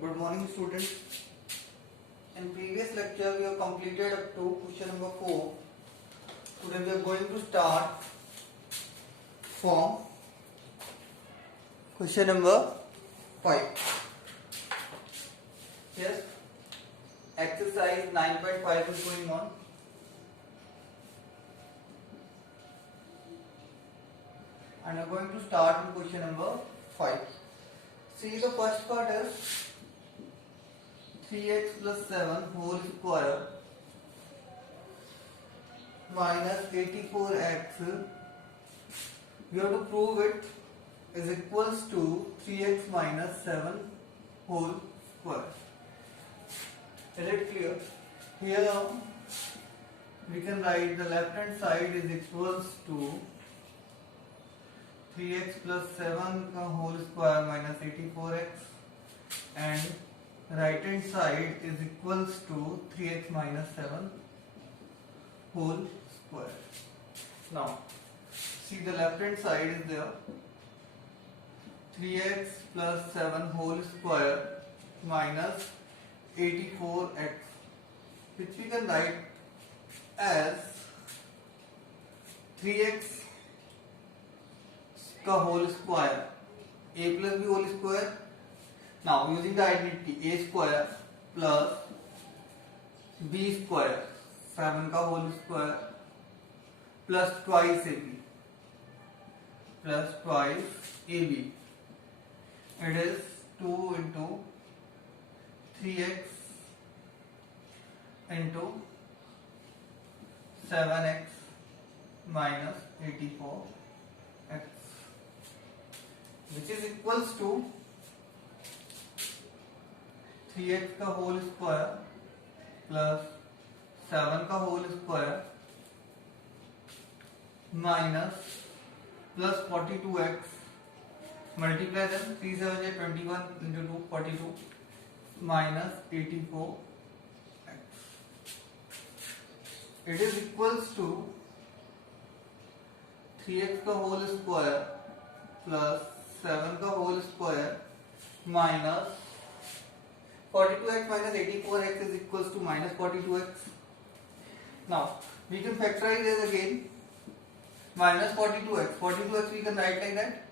Good morning, students. In previous lecture, we have completed up to question number 4. Today, we are going to start from question number 5. Yes, exercise 9.5 is going on. And we are going to start with question number 5. See, the first part is 3x plus 7 whole square minus 84x. We have to prove it is equals to 3x minus 7 whole square. Is it clear? Here we can write the left hand side is equals to 3x plus 7 का whole square minus 84x and right hand side is equals to 3x minus 7 whole square. Now see, the left hand side is there 3x plus 7 whole square minus 84x, which we can write as 3x का whole square, a plus b whole square. Now using the identity a square plus b square 7 का whole square plus twice ab plus twice ab. It is 2 into 3x into 7x minus 84x, which is equals to 3x का whole square plus 7 का whole square minus plus 42x, multiply them 3 7 is 21 into 2 42 minus 84x. It is equals to 3x का whole square plus 7 का whole square minus 42x minus 84x is equals to minus 42x. Now we can factorize this again. Minus 42x. 42x we can write like that.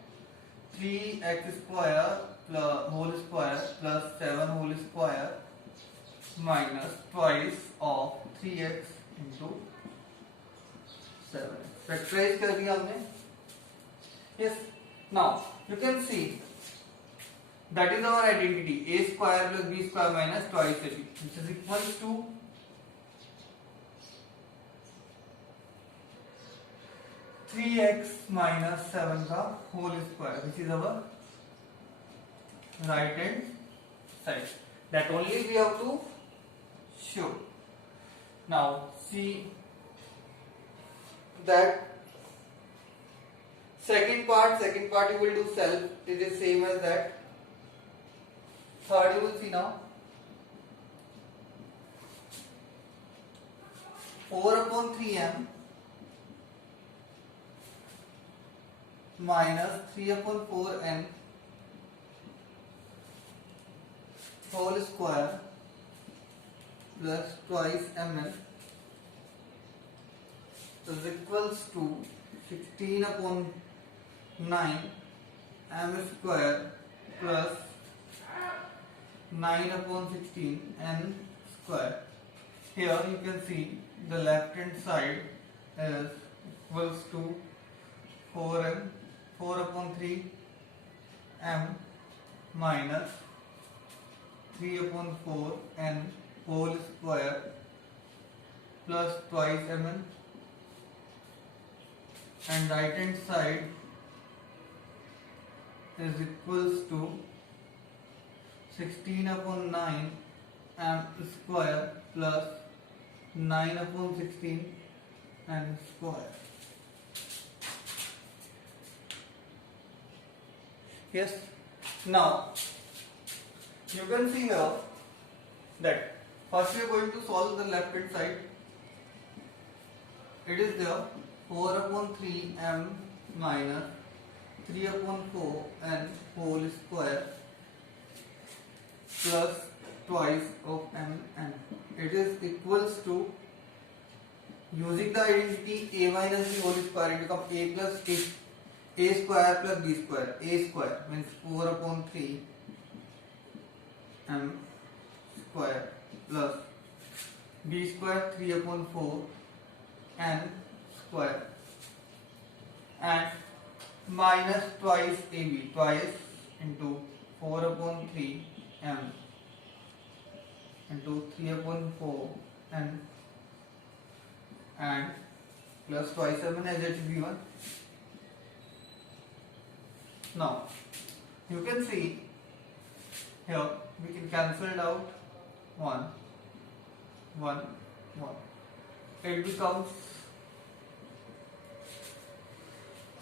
3x square plus whole square plus 7 whole square minus twice of 3x into 7. Factorize कर दिया हमने. Yes. Now you can see that is our identity a square plus b square minus twice ab, which is equals to 3x minus 7 का whole square, which is our right hand side. That only we have to show. Now see that second part you will do self. It is same as that. Third you will see now 4 upon 3m minus 3 upon 4n whole square plus twice mn is equals to 16 upon 9 m square plus 9 upon 16 n square. Here you can see the left hand side is equals to 4 upon 3 m minus 3 upon 4 n whole square plus twice mn, and right hand side is equals to 16 upon 9 m square plus 9 upon 16 n square. Yes. Now you can see here that first we are going to solve the left hand side. It is there 4 upon 3 m minus 3 upon 4 n whole square plus twice of mn. It is equals to, using the identity a minus b whole square, it becomes a plus a square plus b square. A square means 4 upon 3 m square plus b square 3 upon 4 n square, and minus twice ab, twice into 4 upon 3 m into 3 upon 4 n, and plus twice 7 as it will be 1. Now you can see here we can cancel out 1 1 1. It becomes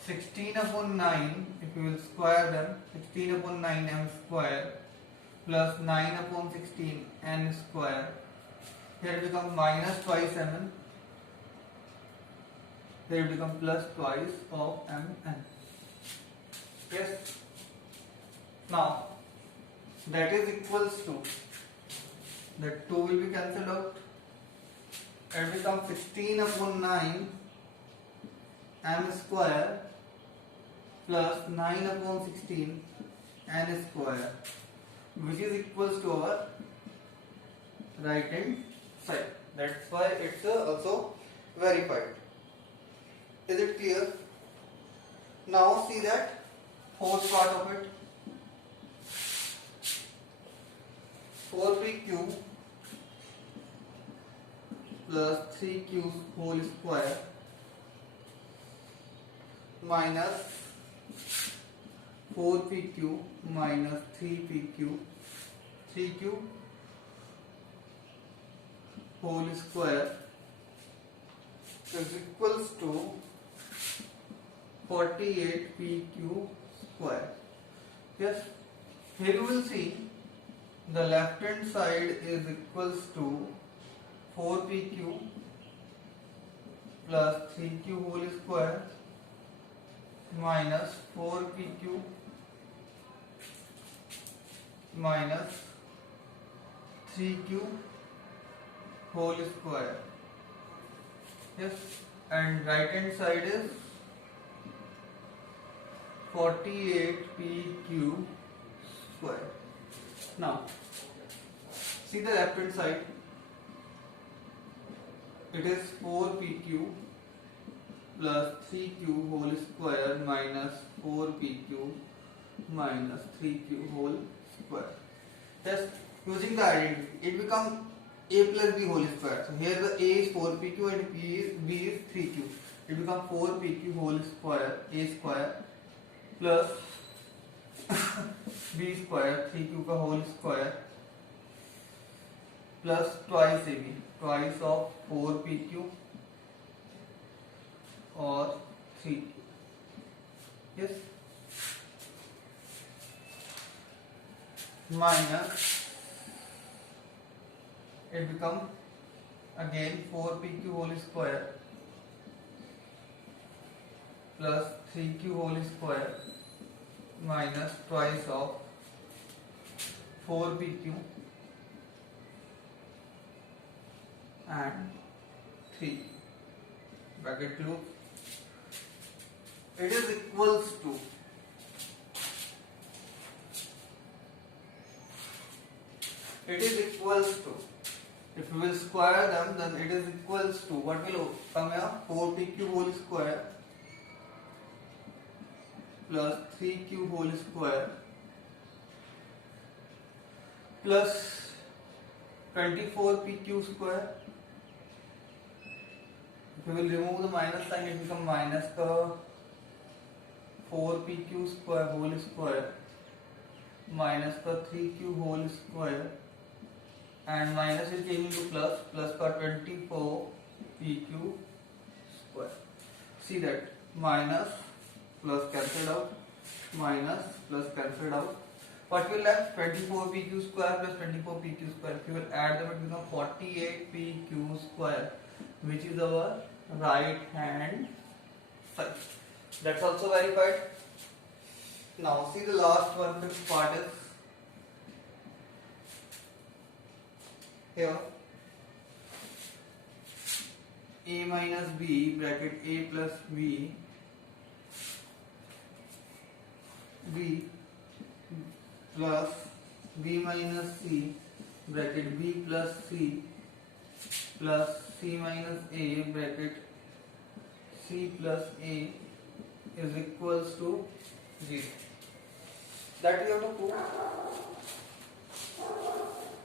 16 upon 9. If you will square them, 16 upon 9 m square plus 9 upon 16 n square. Here it becomes minus twice mn. Here it becomes plus twice of mn. Yes. Now that is equals to, that 2 will be cancelled out. It becomes 16 upon 9 m square plus 9 upon 16 n square, which is equals to our right hand side. That's why it's also verified. Is it clear? Now see that fourth part of it. 4pq plus 3q whole square minus 4pq minus 3pq, 3q whole square is equals to 48pq square. Yes, here you will see the left hand side is equals to 4pq plus 3q whole square minus 4pq minus 3q whole square. Yes, and right hand side is 48pq square. Now see the left hand side. It is 4pq plus 3q whole square minus 4pq minus 3q whole square. Just using the identity, it becomes a plus b whole square. So here the a is 4pq and b is 3q. It becomes 4pq whole square, a square plus b square 3q का whole square plus twice ab, twice of 4pq or 3q. Yes, minus it becomes again 4pq whole square plus 3q whole square minus twice of 4pq and 3 bracket close. It is equals to if we will square them, then it is equals to, what will come here, 4pq whole square plus 3q whole square plus 24pq square. If we will remove the minus sign, it becomes minus the 4pq square whole square minus the 3q whole square, and minus is changing to plus, plus का 24pq square. See that minus plus cancelled out, minus plus cancelled out. What will left? 24pq square plus 24pq square. If you will add them, it becomes 48pq square, which is our right hand side. That's also verified. Now see the last one, fifth part is here a minus b bracket a plus b plus b minus c bracket b plus c plus c minus a bracket c plus a is equals to 0. That we have to prove.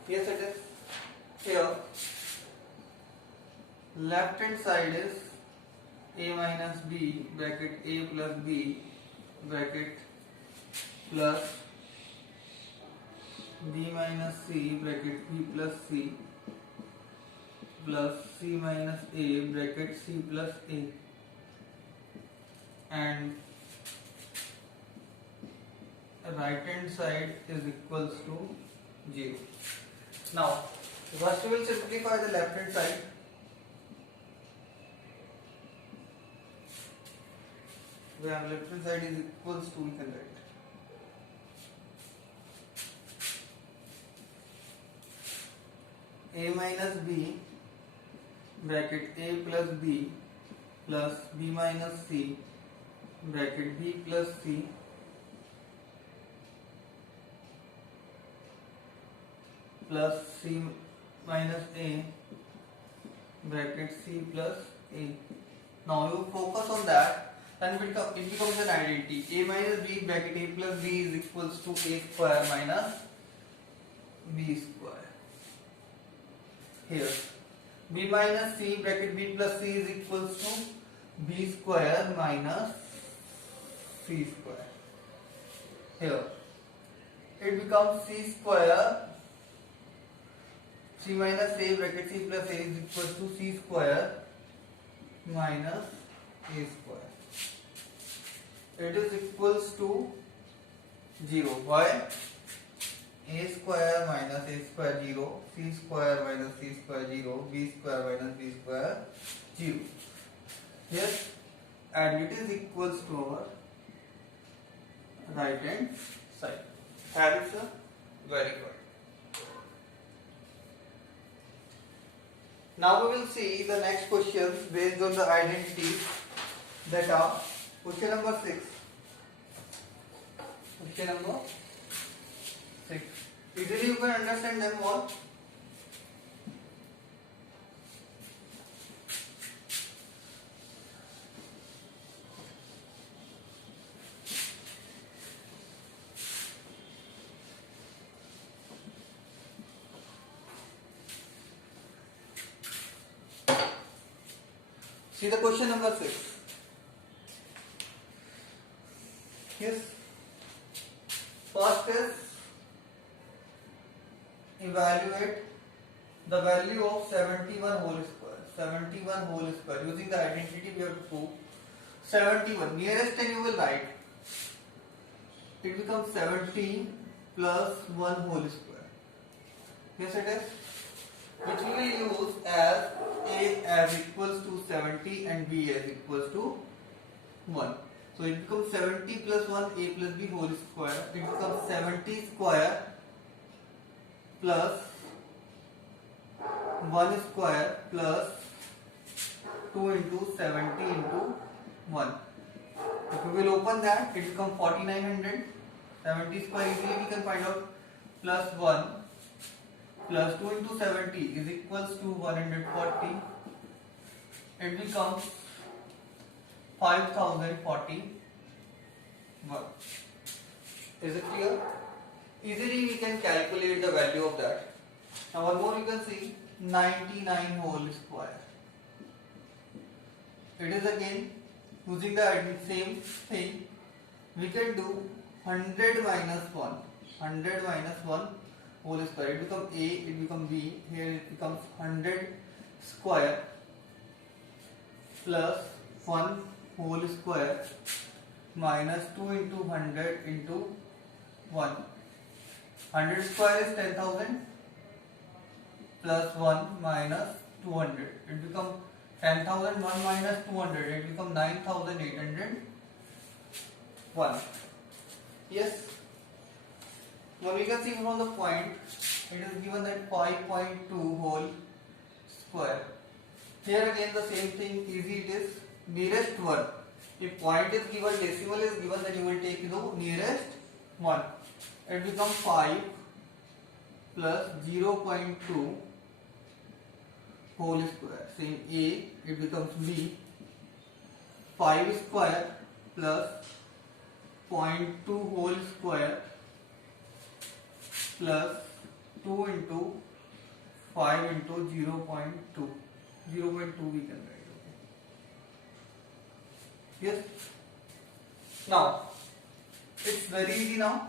Yes, it is. Here left hand side is a minus b bracket a plus b bracket plus b minus c bracket b plus c plus c minus a bracket c plus a, and right hand side is equals to 0. Now first we will simplify the left hand side. We have left hand side is equals to, we can write a minus b bracket a plus b plus b minus c bracket b plus c plus c minus a bracket c plus a. Now you focus on that, then it becomes an identity. A minus b bracket a plus b is equals to a square minus b square. Here b minus c bracket b plus c is equals to b square minus c square. Here it becomes c square, c minus a bracket c plus a is equals to c square minus a square. It is equals to 0. Why? A square minus a square 0, c square minus c square 0, b square minus b square 0. Yes, and it is equals to our right hand side. Have it, sir? Very good. Now we will see the next questions based on the identities that are question number 6. Question number 6. Easily you can understand them all. See the question number 6. Yes. First is evaluate the value of 71 whole square. 71 whole square. Using the identity we have to prove 71. Nearest 10 you will write. It becomes 70 plus 1 whole square. Yes, it is. Which we will use as a as equals to 70 and b as equals to 1. So it becomes 70 plus 1 a plus b whole square. It becomes 70 square plus 1 square plus 2 into 70 into 1. If we will open that, it becomes 4900. 70 square easily we can find out, plus 1 plus 2 into 70 is equals to 140. It becomes 5041. Is it clear? Easily we can calculate the value of that. Now one more you can see, 99 whole square. It is again using the same thing. We can do 100 minus 1. 100 minus 1 whole square. It becomes a, it becomes b. Here it becomes 100 square plus 1 whole square minus 2 into 100 into 1. 100 square is 10,000 plus 1 minus 200. It becomes 10,001 minus 200. It becomes 9,801. Yes. Now we can see from the point it is given that 5.2 whole square. Here again the same thing, easy it is, nearest one. If point is given, decimal is given, then you will take the nearest one. It becomes 5 plus 0.2 whole square. Same A, it becomes B. 5 square plus 0.2 whole square plus 2 into 5 into 0.2. 0.2 we can write. Okay. Yes. Now it's very easy now.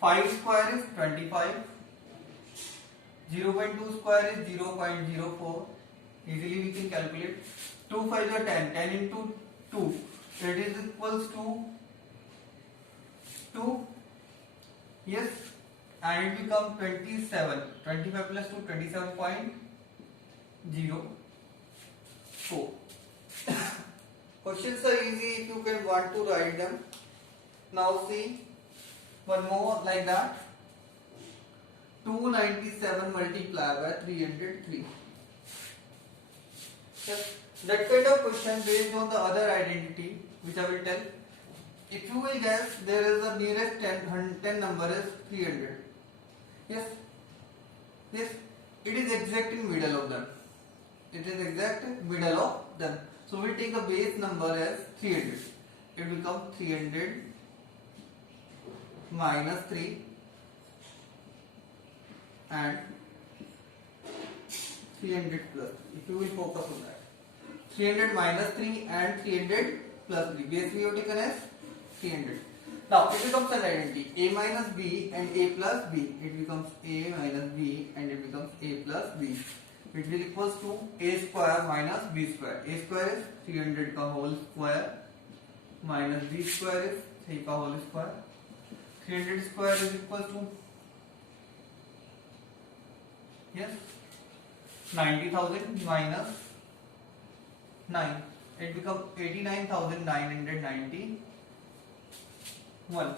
5 square is 25. 0.2 square is 0.04. Easily we can calculate. 2 5 are 10. 10 into 2. It is equals to 2. Yes. And it becomes 27. 25 plus 2, 27.04. Questions are easy if you can want to write them. Now see one more like that. 297 multiplied by 303. Yes. That kind of question based on the other identity which I will tell. If you will guess, there is the nearest 10 number is 300. Yes. Yes. It is exact in middle of them. It is exact middle of them. So we take the base number as 300. It becomes 300 minus 3 and 300 plus. If you will focus on that. 300 minus 3 and 300 plus 3. Base we have taken as 300. Now it becomes an identity. A minus B and A plus B. It becomes A minus B and it becomes A plus B. It will equals to A square minus B square. A square is 300 का whole square minus B square is 3 का whole square. 300 square is equals to, yes, 90,000 minus 9. It becomes 89,991.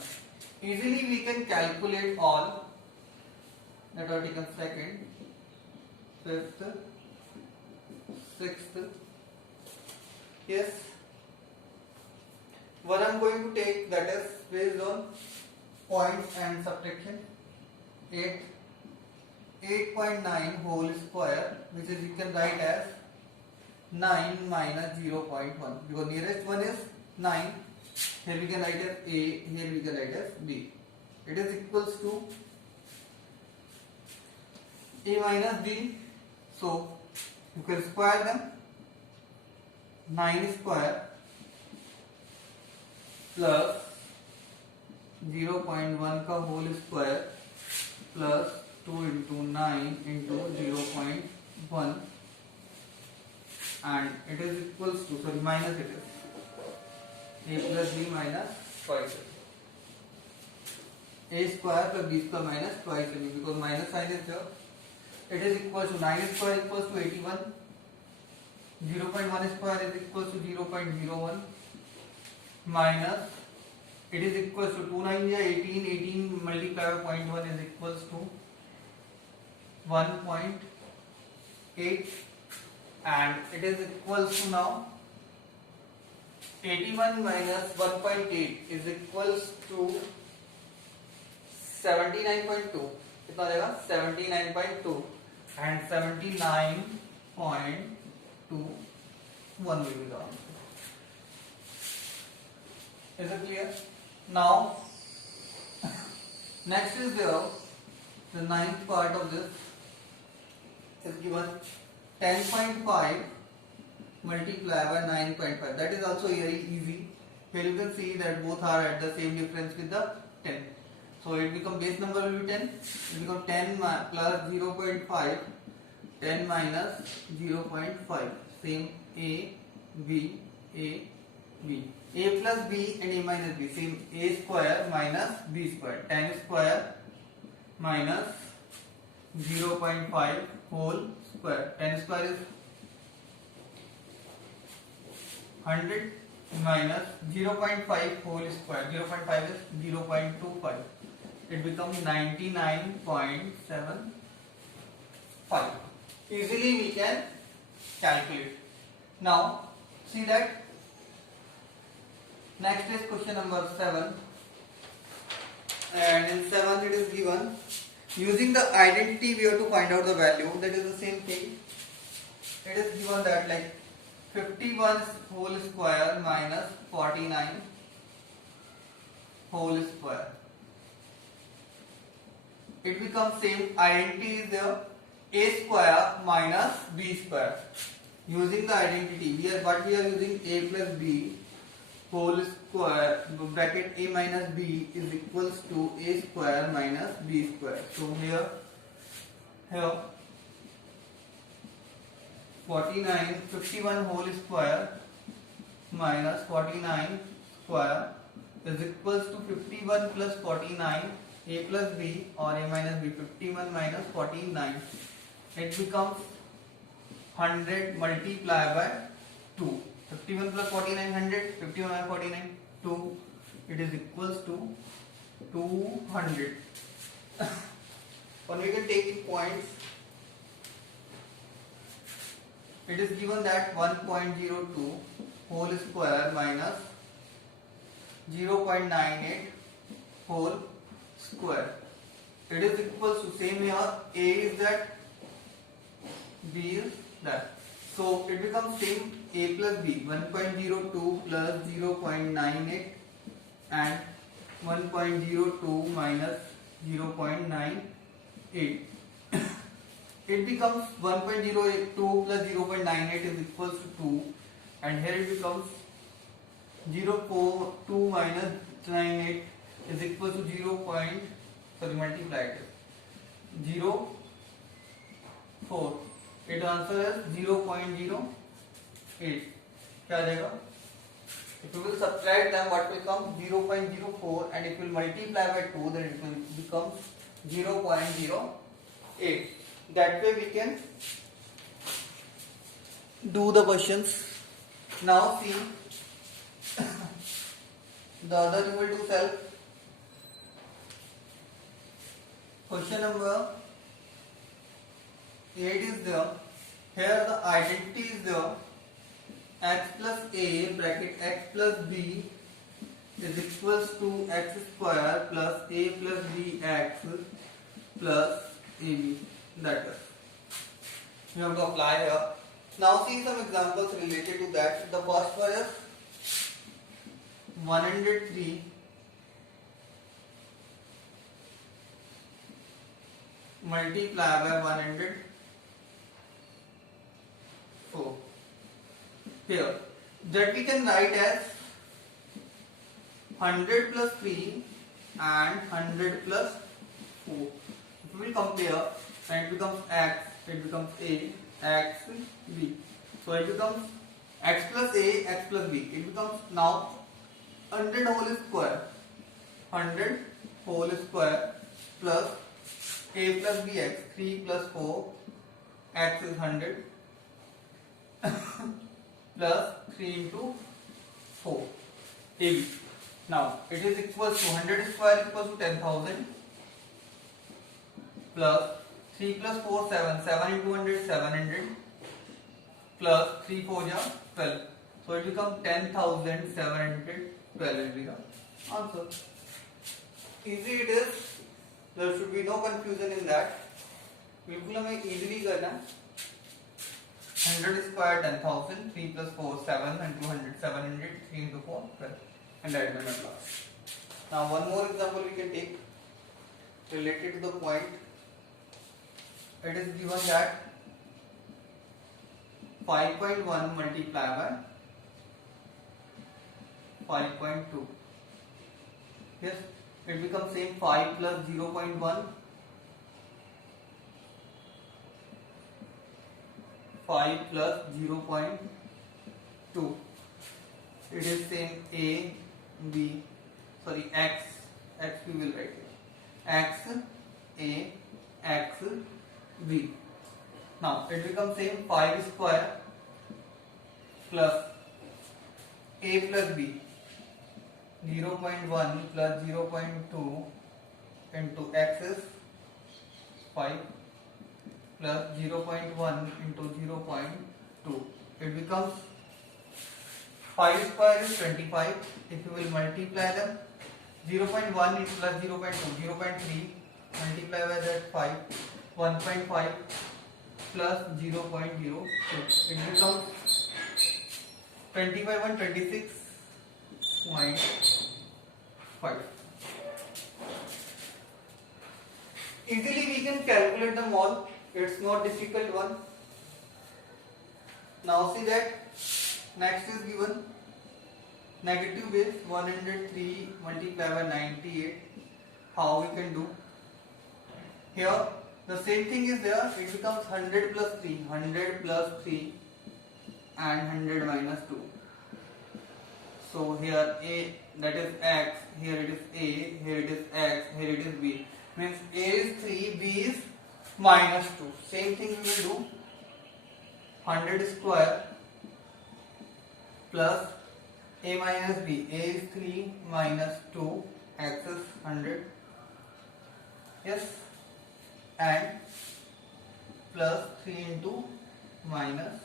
Easily we can calculate all that are taken second, fifth, sixth. Yes. What I am going to take, that is based on points and subtraction. 8.9 whole square, which is you can write as 9 minus 0.1, because nearest one is 9. Here we can write as A, here we can write as B. It is equals to A minus B. So you can square them. 9 square plus 0.1 का whole square plus 2 into 9 into 0.1 and it is equals to, sorry, minus it is A plus B minus twice A square plus B square minus twice A, because minus sign is there. It is equals to 9 square equals to 81. 0.1 square is equals to 0.01 minus, it is equals to 2 9 is 18. 18 multiplied by 0.1 is equals to 1.8 and it is equals to now 81 minus 1.8 is equals to 79.2. कितना आ जाएगा 79.2 and 79.21 will be the answer. Is it clear? Now next is there, the ninth part of this is given 10.5 multiplied by 9.5. That is also very easy. Here you can see that both are at the same difference with the 10. So it becomes base number will be 10. It becomes 10 plus 0.5. 10 minus 0.5. Same A, B, A, B. A plus B and A minus B. Same A square minus B square. 10 square minus 0.5 whole square. 10 square is 100 minus 0.5 whole square. 0.5 is 0.25. it becomes 99.75. Easily we can calculate. Now see that next is question number 7, and in 7th it is given using the identity we have to find out the value. That is the same thing. It is given that like 51 whole square minus 49 whole square. It becomes same. Identity is there, a square minus b square. Using the identity, we are using a plus b whole square bracket a minus b is equals to a square minus b square. So here 51 whole square minus 49 square is equals to 51 plus 49 a plus b or a minus b. 51 minus 49, it becomes 100 multiplied by 2. 51 plus 49 100, 51 minus 49 2, it is equals to 200. When we can take in points, it is given that 1.02 whole square minus 0.98 whole square. It is equals to same here. A is that, b is that. So it becomes same a plus b. 1.02 plus 0.98 and 1.02 minus 0.98. It becomes 1.02 plus 0.98 is equals to 2, and here it becomes 0.2 minus 98 is equal to multiply it 0.04. It answer is 0.08. क्या आ जाएगा? If you will subtract them, what will come? 0.04, and if you will multiply by 2, then it will become 0.08. That way we can do the questions. Now see, the other you will do self. Question number 8 is there. Here the identity is there. X plus a bracket x plus b is equals to x square plus a plus b x plus ab. That is, you have to apply here. Now see some examples related to that. The first one is 103 multiply by 104. Here, that we can write as 100 plus 3 and 100 plus 4. If we will compare, and it becomes x, it becomes a, x, b. So it becomes x plus a, x plus b. It becomes now 100 whole square, 100 whole square plus a plus bx, 3 plus 4, x is 100 plus 3 into 4, ab. Now it is equals to 100 square equals to 10,000 plus 3 plus 4 7, 7 into 100 700 plus 3 4 ja 12. So it becomes 10,712 will be the answer. Easy it is. There should be no confusion in that. बिल्कुल हमें easily करना है. 100 square 10,000, 3 plus 4 7 and 200 700, 3 into 4 12, and that will not last. Now one more example we can take related to the point. It is given that 5.1 multiplied by 5.2. Yes, it becomes same 5 plus 0.1, 5 plus 0.2. It is same a, b, sorry x we will write here. X, a, x, b. Now it becomes same 5 square plus a plus b, 0.1 plus 0.2 into x is 5 plus 0.1 into 0.2. It becomes 5 square is 25. If you will multiply them, 0.1 is plus 0.2, 0.3 multiply by that 5, 1.5 plus 0.02. It becomes 25 and 26.5. Easily we can calculate them all. It's not difficult one. Now see that next is given negative base 103 multiplied by 98. How we can do? Here the same thing is there. It becomes 100 plus 3, 100 plus 3 and 100 minus 2. So here a, that is x, here it is a, here it is x, here it is b. Means a is 3, b is minus 2. Same thing we will do. 100 square plus a minus b. A is 3 minus 2, x is 100. Yes. And plus 3 into minus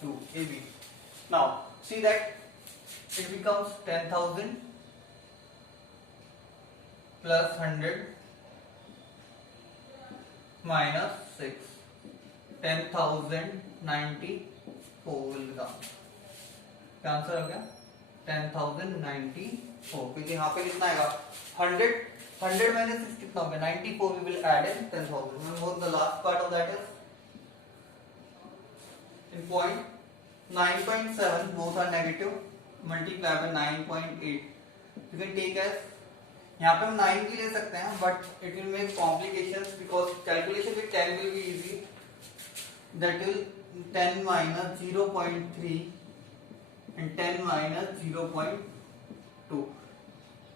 2, ab. Now see that it becomes 10,000 plus 100 minus 6, 10,094 will become. क्या answer हो गया? 10,094. क्योंकि यहाँ पे कितना आएगा? 100 minus 6 कितना हो गया? 94. We will add in 10,000. Remember the last part of that is in point 9.7. Both are negative. Multiply by 9.8. You can take as, यहाँ पे हम 9 भी ले सकते हैं, but it will make complications because calculation with 10 will be easy. That will 10 minus 0.3 and 10 minus 0.2.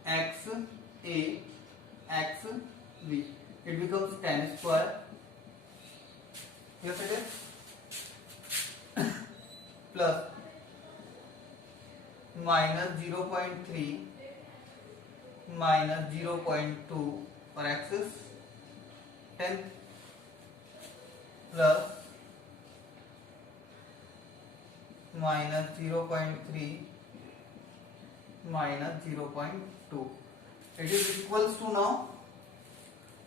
X a x b. It becomes 10 square. Yes, it is. Plus minus 0.3 minus 0.2 for x is 10 plus minus 0.3 minus 0.2. It is equals to now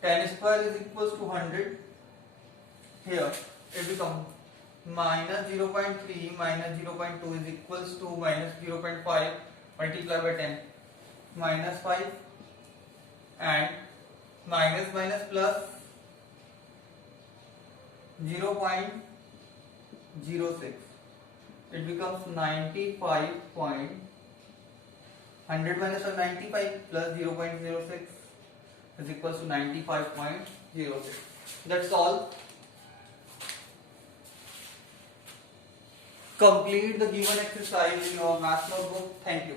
10 square is equals to 100. Here it becomes minus 0.3 minus 0.2 is equals to minus 0.5 multiplied by 10 minus 5 and minus minus plus 0.06. It becomes 95. 100 minus 95 plus 0.06 is equals to 95.06. That's all. Complete the given exercise in your math notebook. Thank you.